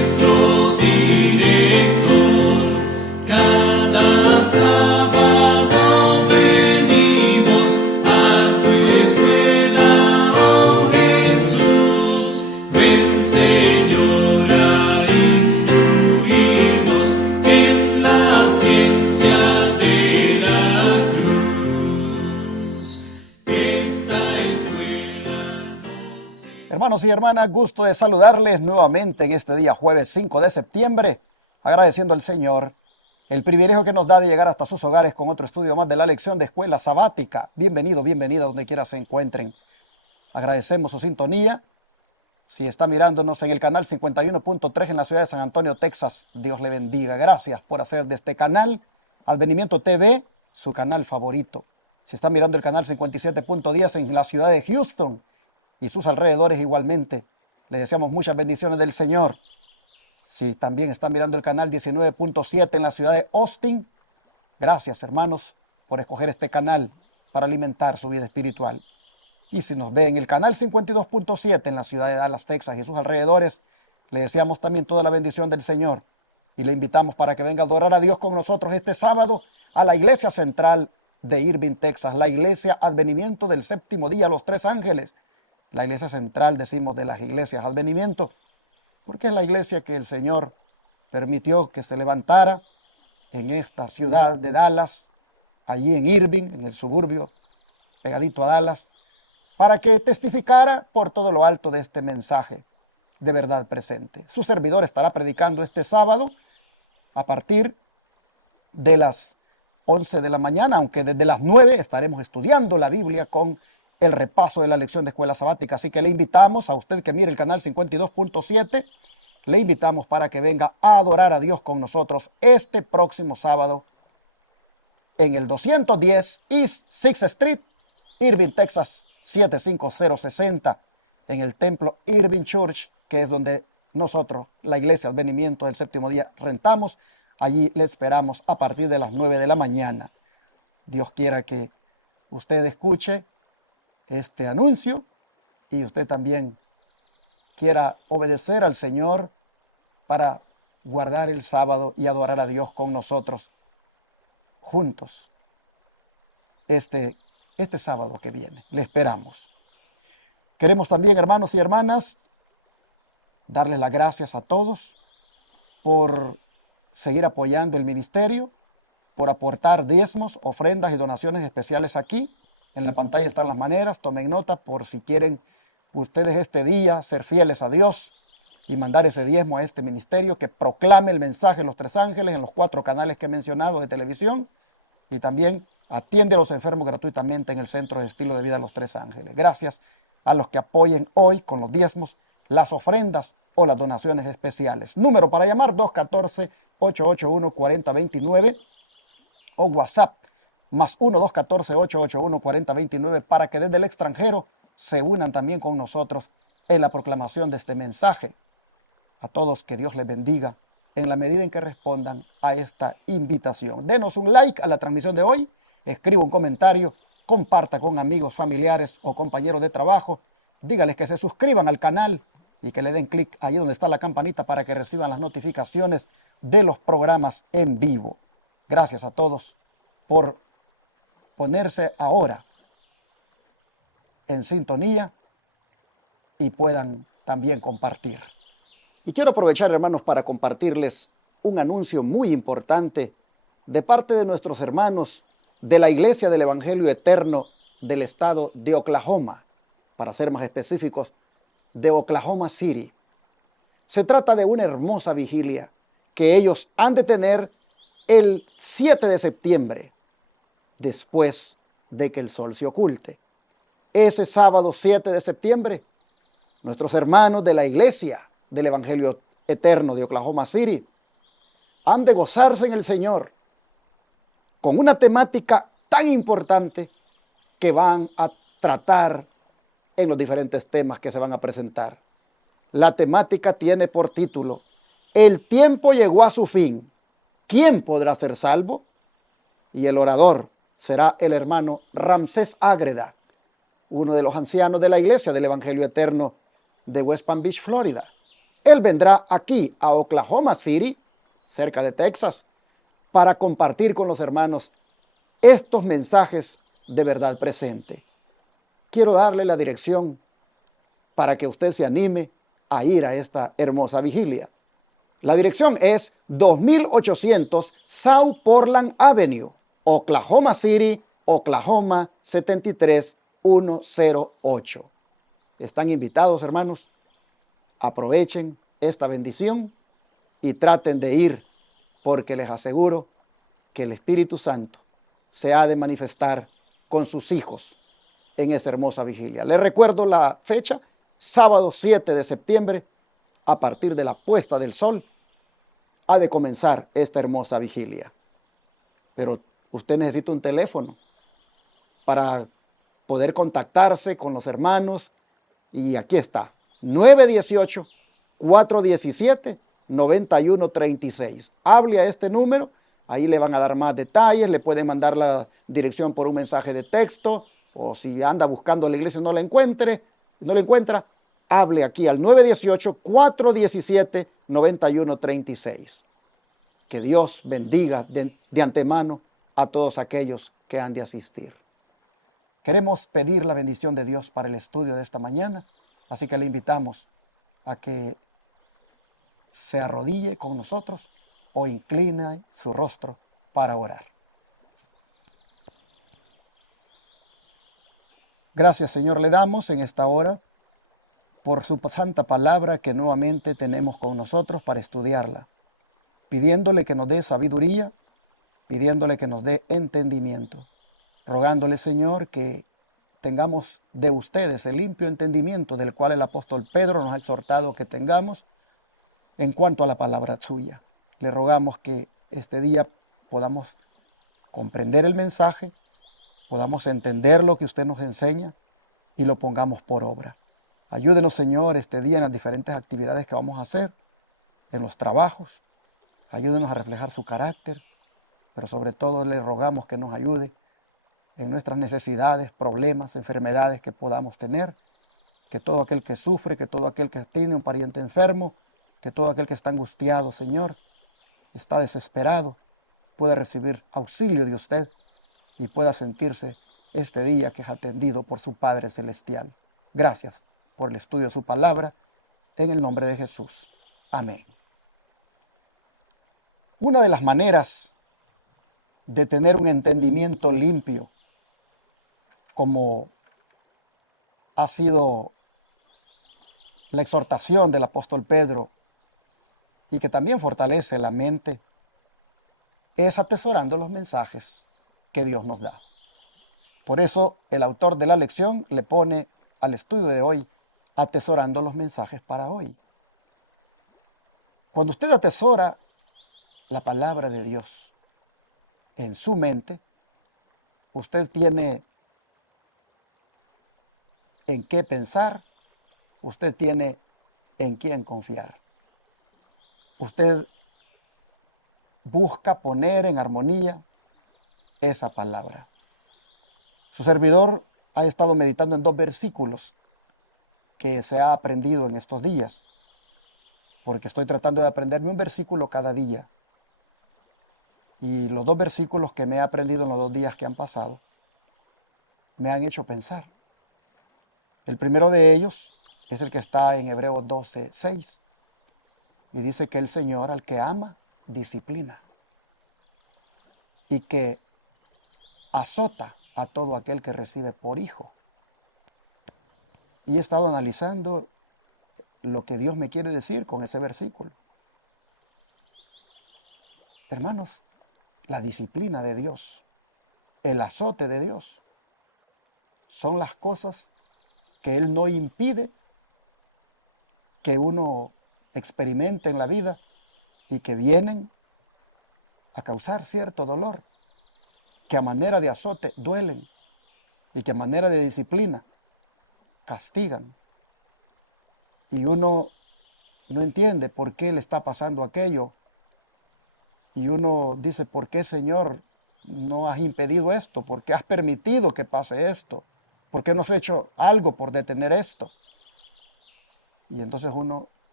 nuestro director. Cada sábado venimos a tu escuela, oh Jesús. Ven, Señor, a instruirnos en la ciencia de la cruz. Esta escuela nos... Hermanos y hermanas, gusto de saludarles nuevamente en este día jueves 5 de septiembre, agradeciendo al Señor el privilegio que nos da de llegar hasta sus hogares con otro estudio más de la lección de escuela sabática. Bienvenido, bienvenida donde quiera se encuentren. Agradecemos su sintonía. Si está mirándonos en el canal 51.3 en la ciudad de San Antonio, Texas, Dios le bendiga. Gracias por hacer de este canal Advenimiento TV su canal favorito. Si está mirando el canal 57.10 en la ciudad de Houston y sus alrededores igualmente, le deseamos muchas bendiciones del Señor. Si también está mirando el canal 19.7 en la ciudad de Austin, gracias hermanos por escoger este canal para alimentar su vida espiritual. Y si nos ve en el canal 52.7 en la ciudad de Dallas, Texas y sus alrededores, le deseamos también toda la bendición del Señor. Y le invitamos para que venga a adorar a Dios con nosotros este sábado a la iglesia central de Irving, Texas, la iglesia Advenimiento del Séptimo Día, los Tres Ángeles. La iglesia central, decimos, de las iglesias Advenimiento, porque es la iglesia que el Señor permitió que se levantara en esta ciudad de Dallas, allí en Irving, en el suburbio pegadito a Dallas, para que testificara por todo lo alto de este mensaje de verdad presente. Su servidor estará predicando este sábado a partir de las 11 de la mañana, aunque desde las 9 estaremos estudiando la Biblia con el repaso de la lección de escuela sabática. Así que le invitamos a usted que mire el canal 52.7, le invitamos para que venga a adorar a Dios con nosotros este próximo sábado en el 210 East 6th Street, Irving, Texas 75060, en el templo Irving Church, que es donde nosotros, la iglesia Advenimiento del Séptimo Día, rentamos. Allí le esperamos a partir de las 9 de la mañana. Dios quiera que usted escuche este anuncio y usted también quiera obedecer al Señor para guardar el sábado y adorar a Dios con nosotros juntos este sábado que viene. Le esperamos. Queremos también, hermanos y hermanas, darles las gracias a todos por seguir apoyando el ministerio, por aportar diezmos, ofrendas y donaciones especiales aquí. En la pantalla están las maneras, tomen nota por si quieren ustedes este día ser fieles a Dios y mandar ese diezmo a este ministerio que proclame el mensaje de los Tres Ángeles en los 4 canales que he mencionado de televisión, y también atiende a los enfermos gratuitamente en el Centro de Estilo de Vida Los Tres Ángeles. Gracias a los que apoyen hoy con los diezmos, las ofrendas o las donaciones especiales. Número para llamar 214-881-4029 o WhatsApp más 1-214-881-4029 para que desde el extranjero se unan también con nosotros en la proclamación de este mensaje. A todos que Dios les bendiga en la medida en que respondan a esta invitación. Denos un like a la transmisión de hoy, escriba un comentario, comparta con amigos, familiares o compañeros de trabajo, dígales que se suscriban al canal y que le den clic ahí donde está la campanita para que reciban las notificaciones de los programas en vivo. Gracias a todos por ponerse ahora en sintonía y puedan también compartir. Y quiero aprovechar, hermanos, para compartirles un anuncio muy importante de parte de nuestros hermanos de la Iglesia del Evangelio Eterno del estado de Oklahoma, para ser más específicos, de Oklahoma City. Se trata de una hermosa vigilia que ellos han de tener el 7 de septiembre, después de que el sol se oculte. Ese sábado 7 de septiembre, nuestros hermanos de la Iglesia del Evangelio Eterno de Oklahoma City han de gozarse en el Señor con una temática tan importante que van a tratar en los diferentes temas que se van a presentar. La temática tiene por título: El tiempo llegó a su fin. ¿Quién podrá ser salvo? Y el orador será el hermano Ramsés Ágreda, uno de los ancianos de la Iglesia del Evangelio Eterno de West Palm Beach, Florida. Él vendrá aquí a Oklahoma City, cerca de Texas, para compartir con los hermanos estos mensajes de verdad presente. Quiero darle la dirección para que usted se anime a ir a esta hermosa vigilia. La dirección es 2800 South Portland Avenue, Oklahoma City, Oklahoma 73108. Están invitados, hermanos. Aprovechen esta bendición y traten de ir, porque les aseguro que el Espíritu Santo se ha de manifestar con sus hijos en esta hermosa vigilia. Les recuerdo la fecha, sábado 7 de septiembre, a partir de la puesta del sol, ha de comenzar esta hermosa vigilia. Pero usted necesita un teléfono para poder contactarse con los hermanos, y aquí está, 918-417-9136. Hable a este número, ahí le van a dar más detalles, le pueden mandar la dirección por un mensaje de texto, o si anda buscando la iglesia y no la encuentra, hable aquí al 918-417-9136. Que Dios bendiga de antemano a todos aquellos que han de asistir. Queremos pedir la bendición de Dios para el estudio de esta mañana, así que le invitamos a que se arrodille con nosotros o incline su rostro para orar. Gracias, Señor, le damos en esta hora por su santa palabra que nuevamente tenemos con nosotros para estudiarla, pidiéndole que nos dé sabiduría, pidiéndole que nos dé entendimiento, rogándole, Señor, que tengamos de ustedes el limpio entendimiento del cual el apóstol Pedro nos ha exhortado que tengamos en cuanto a la palabra suya. Le rogamos que este día podamos comprender el mensaje, podamos entender lo que usted nos enseña y lo pongamos por obra. Ayúdenos, Señor, este día en las diferentes actividades que vamos a hacer, en los trabajos. Ayúdenos a reflejar su carácter, pero sobre todo le rogamos que nos ayude en nuestras necesidades, problemas, enfermedades que podamos tener, que todo aquel que sufre, que todo aquel que tiene un pariente enfermo, que todo aquel que está angustiado, Señor, está desesperado, pueda recibir auxilio de usted y pueda sentirse este día que es atendido por su Padre Celestial. Gracias por el estudio de su palabra, en el nombre de Jesús. Amén. Una de las maneras de tener un entendimiento limpio, como ha sido la exhortación del apóstol Pedro, y que también fortalece la mente, es atesorando los mensajes que Dios nos da. Por eso el autor de la lección le pone al estudio de hoy, atesorando los mensajes para hoy. Cuando usted atesora la palabra de Dios en su mente, usted tiene en qué pensar, usted tiene en quién confiar. Usted busca poner en armonía esa palabra. Su servidor ha estado meditando en 2 versículos que se ha aprendido en estos días, porque estoy tratando de aprenderme un versículo cada día. Y los 2 versículos que me he aprendido en los 2 días que han pasado me han hecho pensar. El primero de ellos es el que está en Hebreos 12:6 y dice que el Señor al que ama disciplina y que azota a todo aquel que recibe por hijo. Y he estado analizando lo que Dios me quiere decir con ese versículo. Hermanos, la disciplina de Dios, el azote de Dios, son las cosas que Él no impide que uno experimente en la vida y que vienen a causar cierto dolor, que a manera de azote duelen y que a manera de disciplina castigan. Y uno no entiende por qué le está pasando aquello. Y uno dice, ¿por qué, Señor, no has impedido esto? ¿Por qué has permitido que pase esto? ¿Por qué no has hecho algo por detener esto? Y entonces uno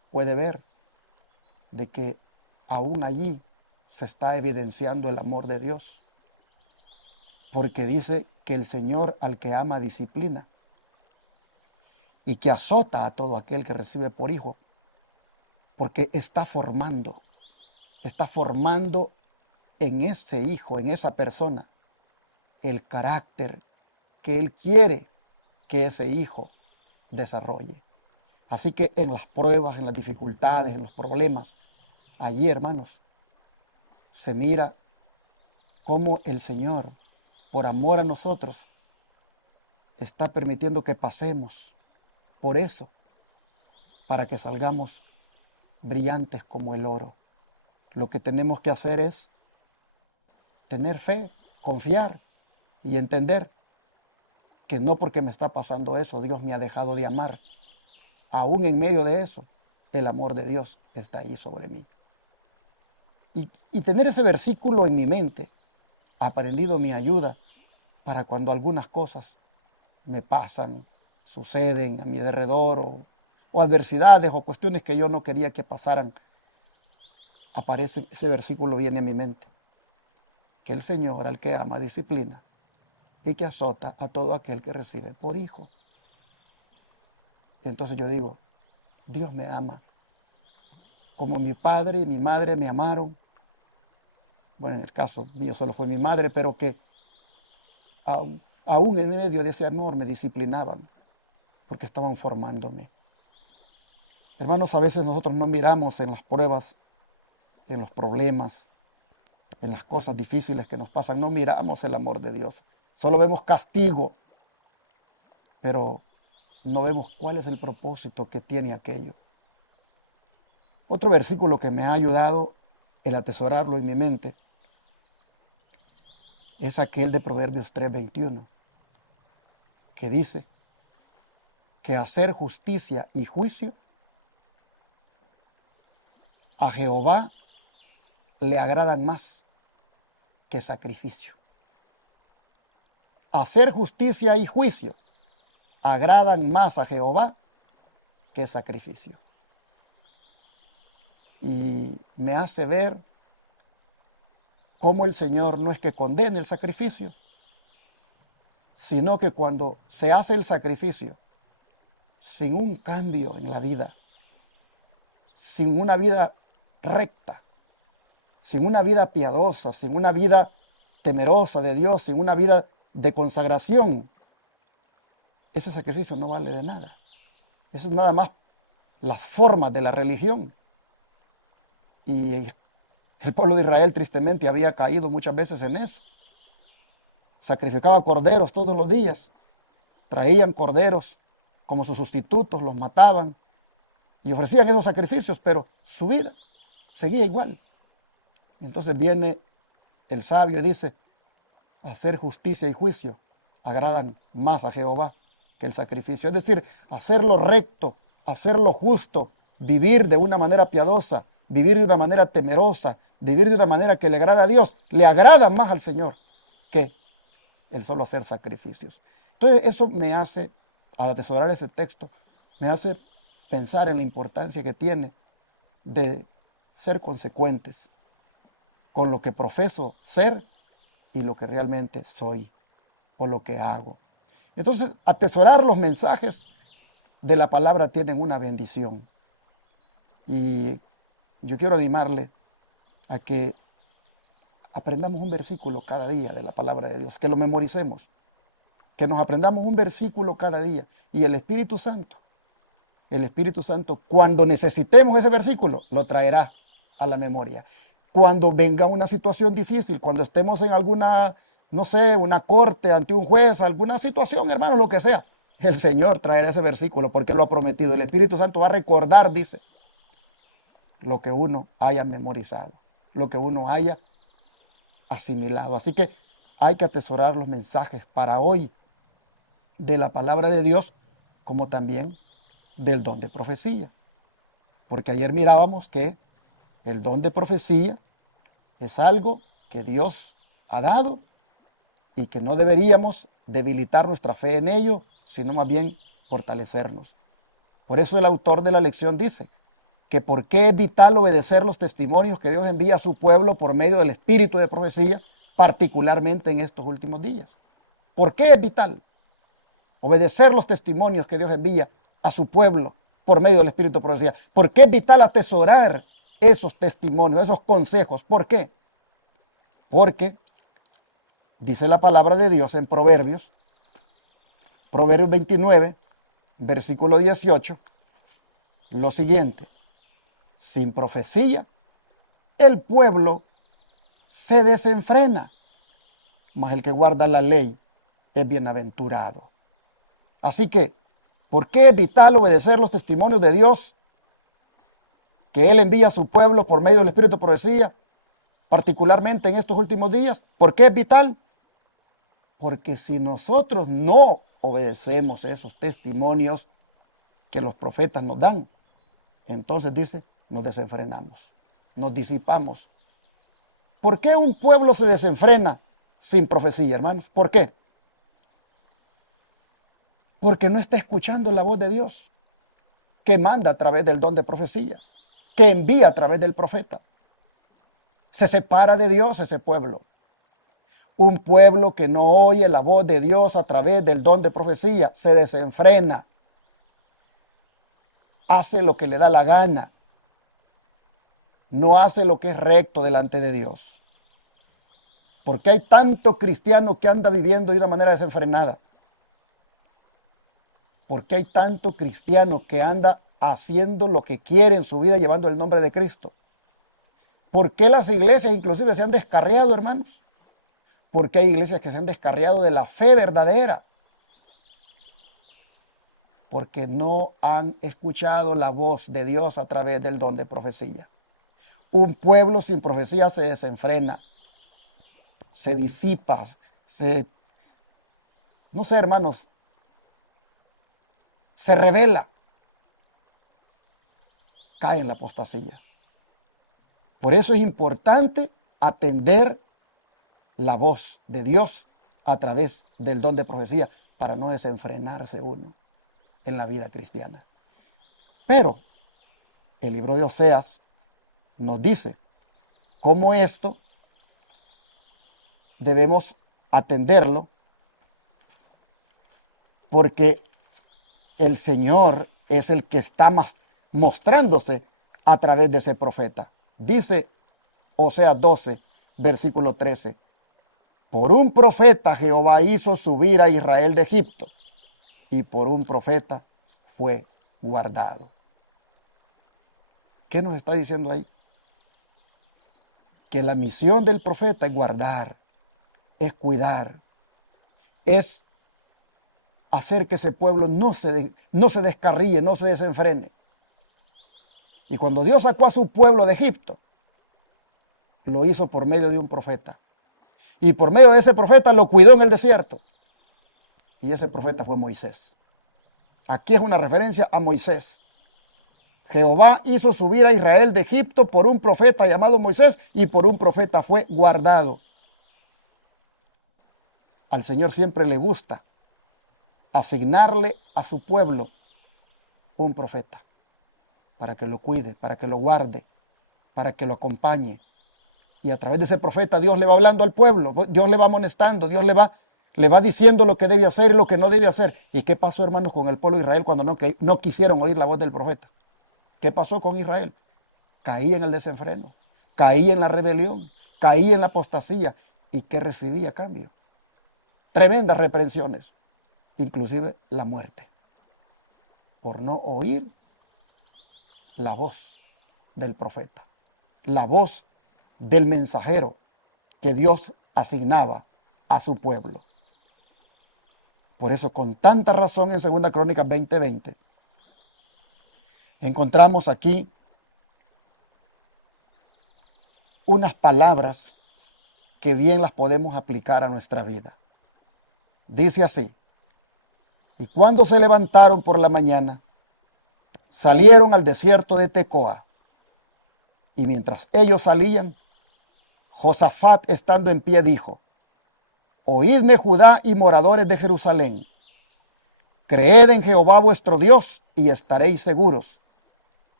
puede ver de que aún allí se está evidenciando el amor de Dios, porque dice que el Señor al que ama disciplina y que azota a todo aquel que recibe por hijo, porque está formando en ese hijo, en esa persona, el carácter que Él quiere que ese hijo desarrolle. Así que en las pruebas, en las dificultades, en los problemas, allí, hermanos, se mira cómo el Señor, por amor a nosotros, está permitiendo que pasemos por eso, para que salgamos brillantes como el oro. Lo que tenemos que hacer es tener fe, confiar y entender que no porque me está pasando eso, Dios me ha dejado de amar. Aún en medio de eso, el amor de Dios está ahí sobre mí. Y tener ese versículo en mi mente, aprendido mi ayuda para cuando algunas cosas me pasan, suceden a mi alrededor, o adversidades o cuestiones que yo no quería que pasaran, aparece ese versículo, viene a mi mente, que el Señor al que ama disciplina y que azota a todo aquel que recibe por hijo. Entonces yo digo, Dios me ama, como mi padre y mi madre me amaron. Bueno, en el caso mío solo fue mi madre, pero que aún en medio de ese amor me disciplinaban, porque estaban formándome. Hermanos, a veces nosotros no miramos en las pruebas, en los problemas, en las cosas difíciles que nos pasan, no miramos el amor de Dios. Solo vemos castigo, pero no vemos cuál es el propósito que tiene aquello. Otro versículo que me ha ayudado el atesorarlo en mi mente es aquel de Proverbios 3:21, que dice que hacer justicia y juicio a Jehová le agradan más que sacrificio. Hacer justicia y juicio agradan más a Jehová que sacrificio. Y me hace ver cómo el Señor no es que condene el sacrificio, sino que cuando se hace el sacrificio sin un cambio en la vida, sin una vida recta, sin una vida piadosa, sin una vida temerosa de Dios, sin una vida de consagración, ese sacrificio no vale de nada. Eso es nada más las formas de la religión. Y el pueblo de Israel tristemente había caído muchas veces en eso. Sacrificaba corderos todos los días. Traían corderos como sus sustitutos, los mataban y ofrecían esos sacrificios, pero su vida seguía igual. Y entonces viene el sabio y dice, hacer justicia y juicio agradan más a Jehová que el sacrificio. Es decir, hacerlo recto, hacerlo justo, vivir de una manera piadosa, vivir de una manera temerosa, vivir de una manera que le agrada a Dios, le agrada más al Señor que el solo hacer sacrificios. Entonces eso me hace, al atesorar ese texto, me hace pensar en la importancia que tiene de ser consecuentes con lo que profeso ser y lo que realmente soy o lo que hago. Entonces, atesorar los mensajes de la palabra tienen una bendición. Y yo quiero animarle a que aprendamos un versículo cada día de la palabra de Dios, que lo memoricemos, que nos aprendamos un versículo cada día. Y el Espíritu Santo, cuando necesitemos ese versículo, lo traerá a la memoria. Cuando venga una situación difícil, cuando estemos en alguna, no sé, una corte, ante un juez, alguna situación, hermano, lo que sea, el Señor traerá ese versículo porque lo ha prometido. El Espíritu Santo va a recordar, dice, lo que uno haya memorizado, lo que uno haya asimilado. Así que hay que atesorar los mensajes para hoy de la palabra de Dios, como también del don de profecía. Porque ayer mirábamos que el don de profecía es algo que Dios ha dado y que no deberíamos debilitar nuestra fe en ello, sino más bien fortalecernos. Por eso el autor de la lección dice que por qué es vital obedecer los testimonios que Dios envía a su pueblo por medio del espíritu de profecía, particularmente en estos últimos días. ¿Por qué es vital obedecer los testimonios que Dios envía a su pueblo por medio del espíritu de profecía? ¿Por qué es vital atesorar esos testimonios, esos consejos? ¿Por qué? Porque dice la palabra de Dios en Proverbios 29, versículo 18, lo siguiente: sin profecía, el pueblo se desenfrena, mas el que guarda la ley es bienaventurado. Así que, ¿por qué es vital obedecer los testimonios de Dios que Él envía a su pueblo por medio del espíritu de profecía, particularmente en estos últimos días? ¿Por qué es vital? Porque si nosotros no obedecemos esos testimonios que los profetas nos dan, entonces dice, nos desenfrenamos, nos disipamos. ¿Por qué un pueblo se desenfrena sin profecía, hermanos? ¿Por qué? Porque no está escuchando la voz de Dios, que manda a través del don de profecía, que envía a través del profeta. Se separa de Dios ese pueblo. Un pueblo que no oye la voz de Dios a través del don de profecía se desenfrena, hace lo que le da la gana, no hace lo que es recto delante de Dios. Porque hay tanto cristiano que anda viviendo de una manera desenfrenada. Porque hay tanto cristiano que anda haciendo lo que quiere en su vida llevando el nombre de Cristo. ¿Por qué las iglesias inclusive se han descarriado, hermanos? Porque hay iglesias que se han descarriado de la fe verdadera. Porque no han escuchado la voz de Dios a través del don de profecía. Un pueblo sin profecía se desenfrena, se disipa, no sé, hermanos, se revela, cae en la apostasía. Por eso es importante atender la voz de Dios a través del don de profecía para no desenfrenarse uno en la vida cristiana. Pero el libro de Oseas nos dice cómo esto debemos atenderlo, porque el Señor es el que está mostrándose a través de ese profeta. Dice Oseas 12, versículo 13. Por un profeta Jehová hizo subir a Israel de Egipto, y por un profeta fue guardado. ¿Qué nos está diciendo ahí? Que la misión del profeta es guardar, es cuidar, es hacer que ese pueblo no se descarríe, no se desenfrene. Y cuando Dios sacó a su pueblo de Egipto, lo hizo por medio de un profeta. Y por medio de ese profeta lo cuidó en el desierto. Y ese profeta fue Moisés. Aquí es una referencia a Moisés. Jehová hizo subir a Israel de Egipto por un profeta llamado Moisés, y por un profeta fue guardado. Al Señor siempre le gusta asignarle a su pueblo un profeta para que lo cuide, para que lo guarde, para que lo acompañe. Y a través de ese profeta Dios le va hablando al pueblo, Dios le va amonestando, Dios le va diciendo lo que debe hacer y lo que no debe hacer. ¿Y qué pasó, hermanos, con el pueblo de Israel cuando no quisieron oír la voz del profeta? ¿Qué pasó con Israel? Caía en el desenfreno, caía en la rebelión, caía en la apostasía. ¿Y qué recibía a cambio? Tremendas reprensiones, inclusive la muerte, por no oír la voz del profeta, la voz del mensajero que Dios asignaba a su pueblo. Por eso, con tanta razón, en 2 Crónicas 20:20, encontramos aquí unas palabras que bien las podemos aplicar a nuestra vida. Dice así: y cuando se levantaron por la mañana, salieron al desierto de Tecoa. Y mientras ellos salían, Josafat, estando en pie, dijo: oídme, Judá y moradores de Jerusalén, creed en Jehová vuestro Dios y estaréis seguros.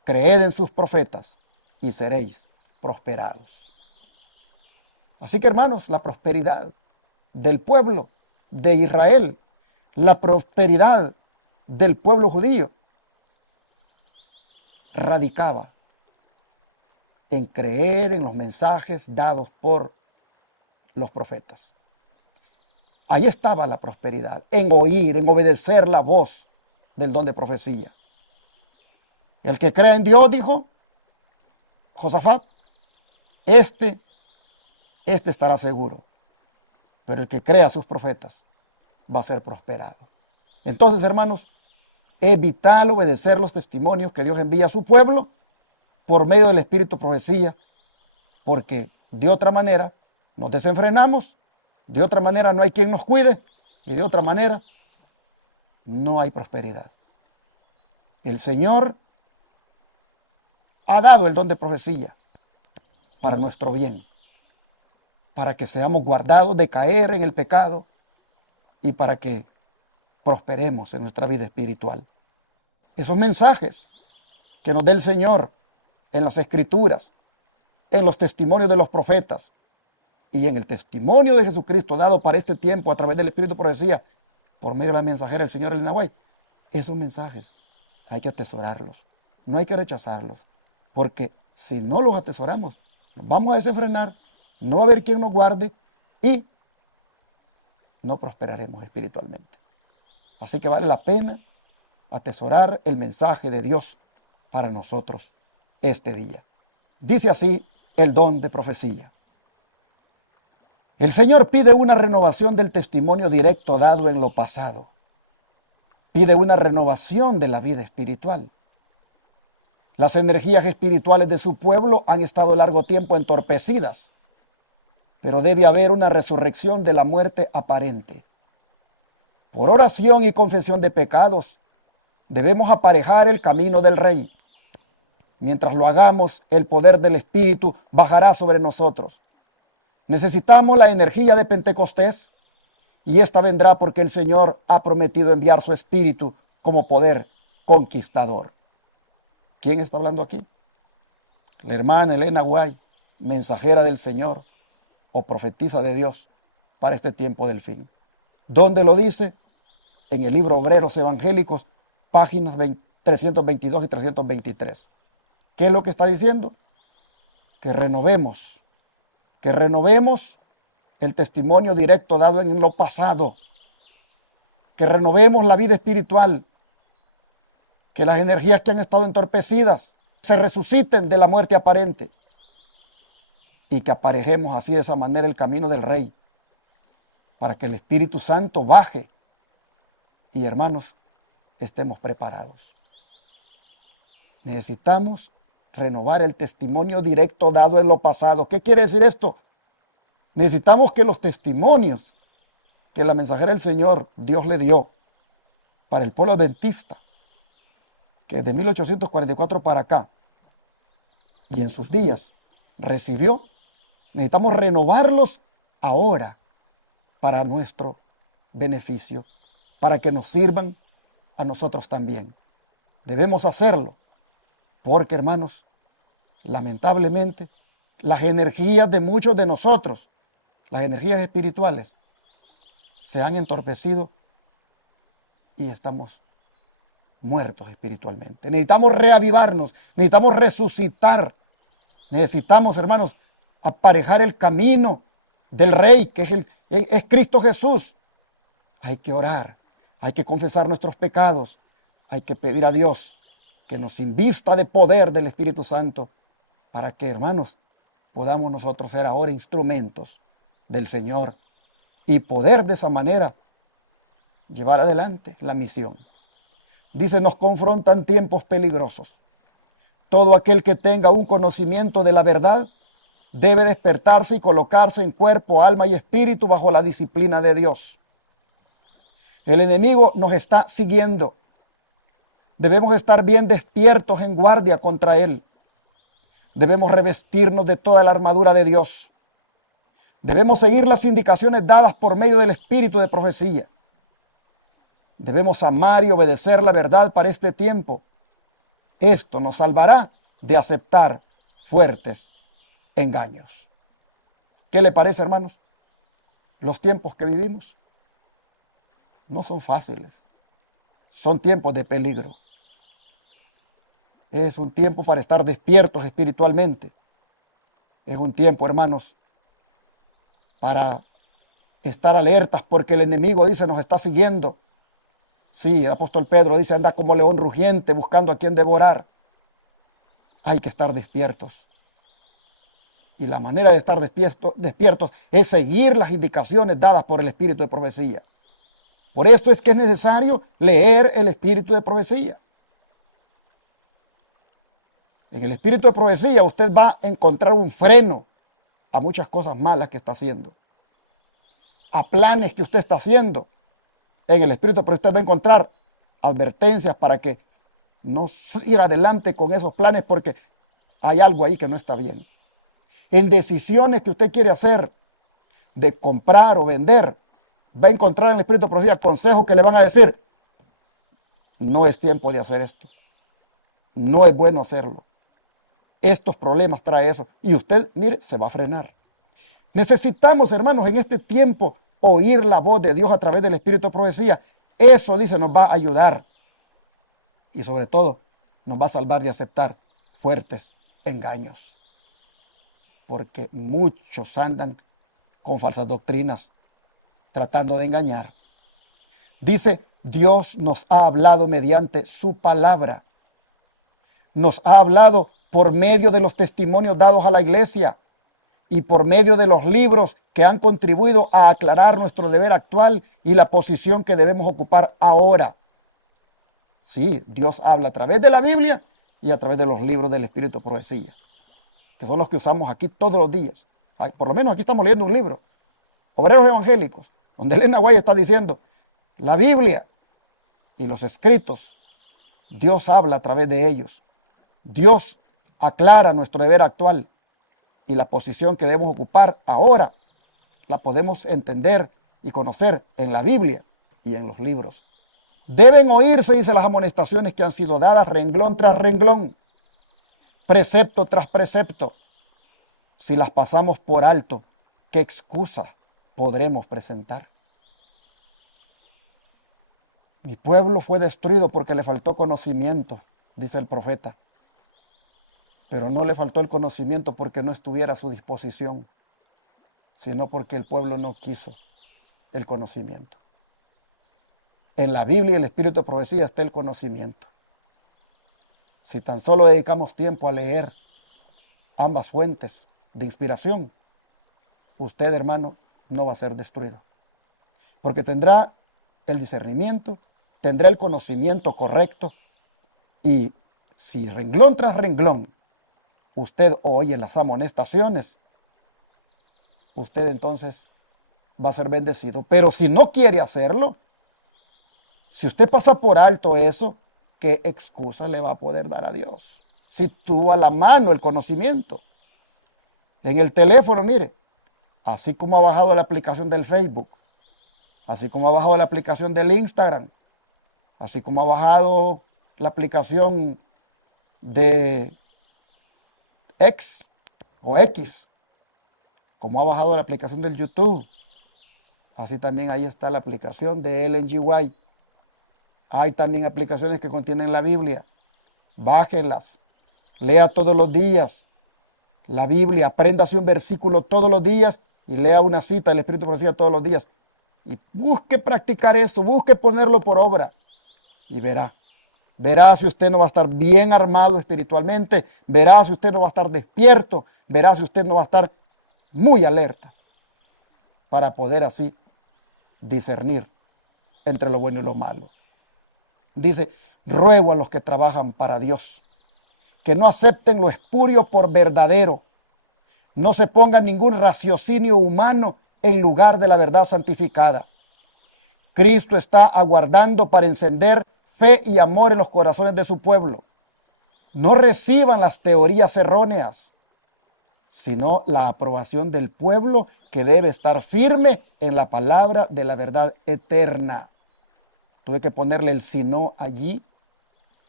creed en sus profetas y seréis prosperados. Así que, hermanos, la prosperidad del pueblo de Israel, la prosperidad del pueblo judío, radicaba en creer en los mensajes dados por los profetas. Ahí estaba la prosperidad, en oír, en obedecer la voz del don de profecía. El que crea en Dios, dijo Josafat, este estará seguro. Pero el que crea a sus profetas va a ser prosperado. Entonces, hermanos, es vital obedecer los testimonios que Dios envía a su pueblo por medio del Espíritu de profecía, porque de otra manera nos desenfrenamos, de otra manera no hay quien nos cuide y de otra manera no hay prosperidad. El Señor ha dado el don de profecía para nuestro bien, para que seamos guardados de caer en el pecado y para que prosperemos en nuestra vida espiritual. Esos mensajes que nos dé el Señor en las Escrituras, en los testimonios de los profetas y en el testimonio de Jesucristo dado para este tiempo a través del Espíritu de profecía por medio de la mensajera del Señor Elena White, esos mensajes hay que atesorarlos, no hay que rechazarlos, porque si no los atesoramos, nos vamos a desenfrenar, no va a haber quien nos guarde y no prosperaremos espiritualmente. Así que vale la pena atesorar el mensaje de Dios para nosotros este día. Dice así el don de profecía. El Señor pide una renovación del testimonio directo dado en lo pasado. Pide una renovación de la vida espiritual. Las energías espirituales de su pueblo han estado largo tiempo entorpecidas, pero debe haber una resurrección de la muerte aparente. Por oración y confesión de pecados, debemos aparejar el camino del Rey. Mientras lo hagamos, el poder del Espíritu bajará sobre nosotros. Necesitamos la energía de Pentecostés y esta vendrá porque el Señor ha prometido enviar su Espíritu como poder conquistador. ¿Quién está hablando aquí? La hermana Elena White, mensajera del Señor o profetisa de Dios para este tiempo del fin. ¿Dónde lo dice? En el libro Obreros Evangélicos, páginas 322 y 323. ¿Qué es lo que está diciendo? Que renovemos el testimonio directo dado en lo pasado, que renovemos la vida espiritual, que las energías que han estado entorpecidas se resuciten de la muerte aparente y que aparejemos así de esa manera el camino del Rey para que el Espíritu Santo baje y, hermanos, estemos preparados. Necesitamos renovar el testimonio directo dado en lo pasado. ¿Qué quiere decir esto? Necesitamos que los testimonios que la mensajera del Señor Dios le dio para el pueblo adventista, que de 1844 para acá y en sus días recibió, necesitamos renovarlos ahora para nuestro beneficio, para que nos sirvan a nosotros también. Debemos hacerlo porque, hermanos, lamentablemente, las energías de muchos de nosotros, las energías espirituales, se han entorpecido y estamos muertos espiritualmente. Necesitamos reavivarnos, necesitamos resucitar, necesitamos, hermanos, aparejar el camino del Rey, que es Cristo Jesús. Hay que orar, hay que confesar nuestros pecados, hay que pedir a Dios que nos invista de poder del Espíritu Santo para que, hermanos, podamos nosotros ser ahora instrumentos del Señor y poder de esa manera llevar adelante la misión. Dice, nos confrontan tiempos peligrosos. Todo aquel que tenga un conocimiento de la verdad debe despertarse y colocarse en cuerpo, alma y espíritu bajo la disciplina de Dios. El enemigo nos está siguiendo. Debemos estar bien despiertos en guardia contra él. Debemos revestirnos de toda la armadura de Dios. Debemos seguir las indicaciones dadas por medio del Espíritu de profecía. Debemos amar y obedecer la verdad para este tiempo Esto nos salvará de aceptar fuertes engaños. ¿Qué le parece, hermanos? Los tiempos que vivimos no son fáciles. Son tiempos de peligro. Es un tiempo para estar despiertos espiritualmente. Es un tiempo, hermanos, para estar alertas porque el enemigo, dice, nos está siguiendo. Sí, el apóstol Pedro dice, anda como león rugiente buscando a quien devorar. Hay que estar despiertos. Y la manera de estar despiertos es seguir las indicaciones dadas por el espíritu de profecía. Por esto es que es necesario leer el espíritu de profecía. En el espíritu de profecía usted va a encontrar un freno a muchas cosas malas que está haciendo, a planes que usted está haciendo. En el espíritu de profecía usted va a encontrar advertencias para que no siga adelante con esos planes porque hay algo ahí que no está bien. En decisiones que usted quiere hacer de comprar o vender, va a encontrar en el espíritu de profecía consejos que le van a decir, no es tiempo de hacer esto, no es bueno hacerlo. Estos problemas trae eso. Y usted, mire, se va a frenar. Necesitamos, hermanos, en este tiempo oír la voz de Dios a través del espíritu de profecía. Eso, dice, nos va a ayudar. Y sobre todo, nos va a salvar de aceptar fuertes engaños. Porque muchos andan con falsas doctrinas, tratando de engañar. Dice, Dios nos ha hablado mediante su palabra. Nos ha hablado por medio de los testimonios dados a la iglesia y por medio de los libros que han contribuido a aclarar nuestro deber actual y la posición que debemos ocupar ahora. Sí, Dios habla a través de la Biblia y a través de los libros del Espíritu de Profecía, que son los que usamos aquí todos los días. Por lo menos aquí estamos leyendo un libro, Obreros Evangélicos, donde Elena White está diciendo, la Biblia y los escritos, Dios habla a través de ellos. Dios aclara nuestro deber actual y la posición que debemos ocupar ahora la podemos entender y conocer en la Biblia y en los libros. Deben oírse, dice, las amonestaciones que han sido dadas renglón tras renglón, precepto tras precepto. Si las pasamos por alto, ¿qué excusa podremos presentar? Mi pueblo fue destruido porque le faltó conocimiento, dice el profeta. Pero no le faltó el conocimiento porque no estuviera a su disposición, sino porque el pueblo no quiso el conocimiento. En la Biblia y el espíritu de profecía está el conocimiento. Si tan solo dedicamos tiempo a leer ambas fuentes de inspiración, usted, hermano, no va a ser destruido. Porque tendrá el discernimiento, tendrá el conocimiento correcto y si renglón tras renglón usted oye las amonestaciones, usted entonces va a ser bendecido. Pero si no quiere hacerlo, si usted pasa por alto eso, ¿qué excusa le va a poder dar a Dios? Si tuvo a la mano el conocimiento. En el teléfono, mire, así como ha bajado la aplicación del Facebook, así como ha bajado la aplicación del Instagram, así como ha bajado la aplicación de X o X, como ha bajado la aplicación del YouTube, así también ahí está la aplicación de Ellen G. White. Hay también aplicaciones que contienen la Biblia. Bájenlas, lea todos los días la Biblia, apréndase un versículo todos los días y lea una cita del Espíritu de Profecía todos los días. Y busque practicar eso, busque ponerlo por obra y verá. Verá si usted no va a estar bien armado espiritualmente, verá si usted no va a estar despierto, verá si usted no va a estar muy alerta para poder así discernir entre lo bueno y lo malo. Dice, ruego a los que trabajan para Dios, que no acepten lo espurio por verdadero, no se ponga ningún raciocinio humano en lugar de la verdad santificada. Cristo está aguardando para encender fe y amor en los corazones de su pueblo. No reciban las teorías erróneas, sino la aprobación del pueblo que debe estar firme en la palabra de la verdad eterna. Tuve que ponerle el sino allí,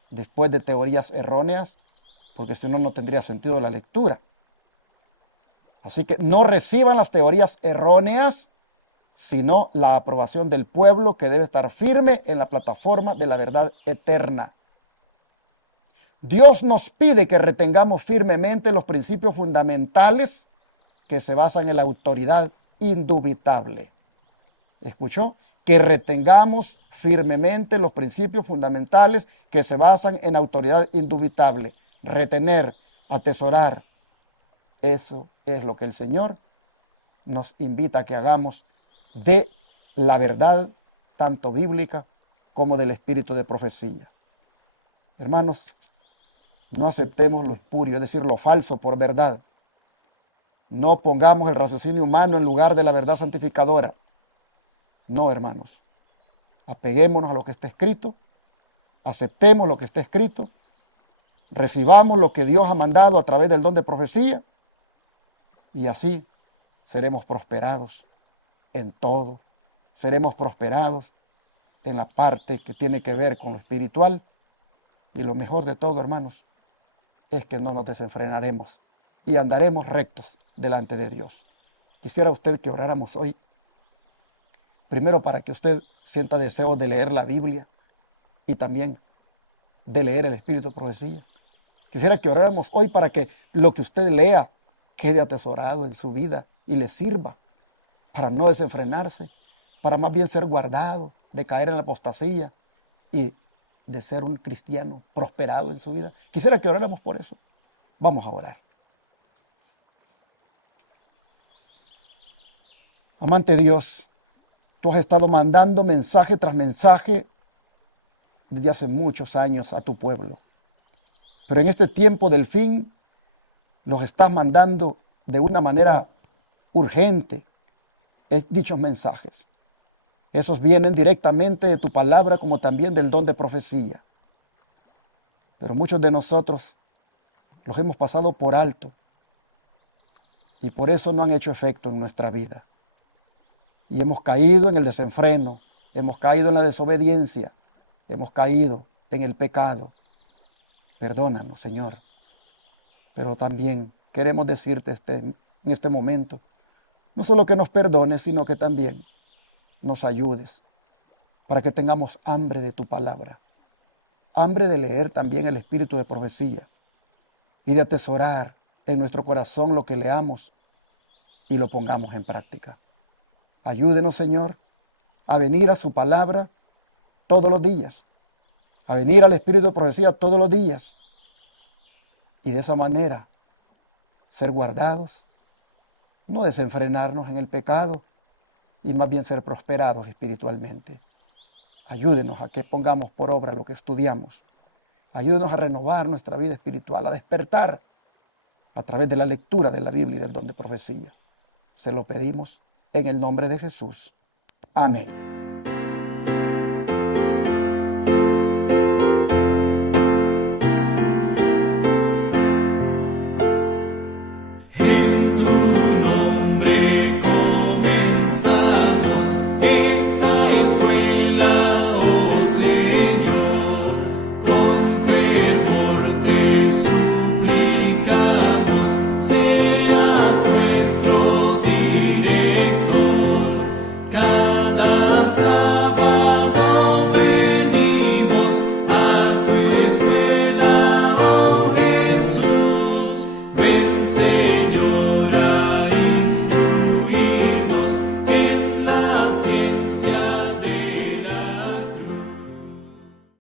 después de teorías erróneas, porque si no, no tendría sentido la lectura. Así que no reciban las teorías erróneas, sino la aprobación del pueblo que debe estar firme en la plataforma de la verdad eterna. Dios nos pide que retengamos firmemente los principios fundamentales que se basan en la autoridad indubitable. ¿Escuchó? Que retengamos firmemente los principios fundamentales que se basan en autoridad indubitable. Retener, atesorar. Eso es lo que el Señor nos invita a que hagamos de la verdad, tanto bíblica como del espíritu de profecía. Hermanos, no aceptemos lo espurio, es decir, lo falso por verdad. No pongamos el raciocinio humano en lugar de la verdad santificadora. No, hermanos. Apeguémonos a lo que está escrito, aceptemos lo que está escrito, recibamos lo que Dios ha mandado a través del don de profecía y así seremos prosperados en todo. Seremos prosperados en la parte que tiene que ver con lo espiritual y lo mejor de todo, hermanos, es que no nos desenfrenaremos y andaremos rectos delante de Dios. Quisiera usted que oráramos hoy, primero para que usted sienta deseo de leer la Biblia y también de leer el Espíritu de Profecía. Quisiera que oráramos hoy para que lo que usted lea quede atesorado en su vida y le sirva para no desenfrenarse, para más bien ser guardado de caer en la apostasía y de ser un cristiano prosperado en su vida. Quisiera que oráramos por eso. Vamos a orar. Amante Dios, tú has estado mandando mensaje tras mensaje desde hace muchos años a tu pueblo. Pero en este tiempo del fin, los estás mandando de una manera urgente dichos mensajes. Esos vienen directamente de tu palabra como también del don de profecía. Pero muchos de nosotros los hemos pasado por alto y por eso no han hecho efecto en nuestra vida. Y hemos caído en el desenfreno, hemos caído en la desobediencia, hemos caído en el pecado. Perdónanos, Señor. Pero también queremos decirte en este momento, no solo que nos perdones, sino que también nos ayudes para que tengamos hambre de tu palabra, hambre de leer también el espíritu de profecía y de atesorar en nuestro corazón lo que leamos y lo pongamos en práctica. Ayúdenos, Señor, a venir a su palabra todos los días, a venir al espíritu de profecía todos los días y de esa manera ser guardados, no desenfrenarnos en el pecado y más bien ser prosperados espiritualmente. Ayúdenos a que pongamos por obra lo que estudiamos. Ayúdenos a renovar nuestra vida espiritual, a despertar a través de la lectura de la Biblia y del don de profecía. Se lo pedimos en el nombre de Jesús. Amén. Cada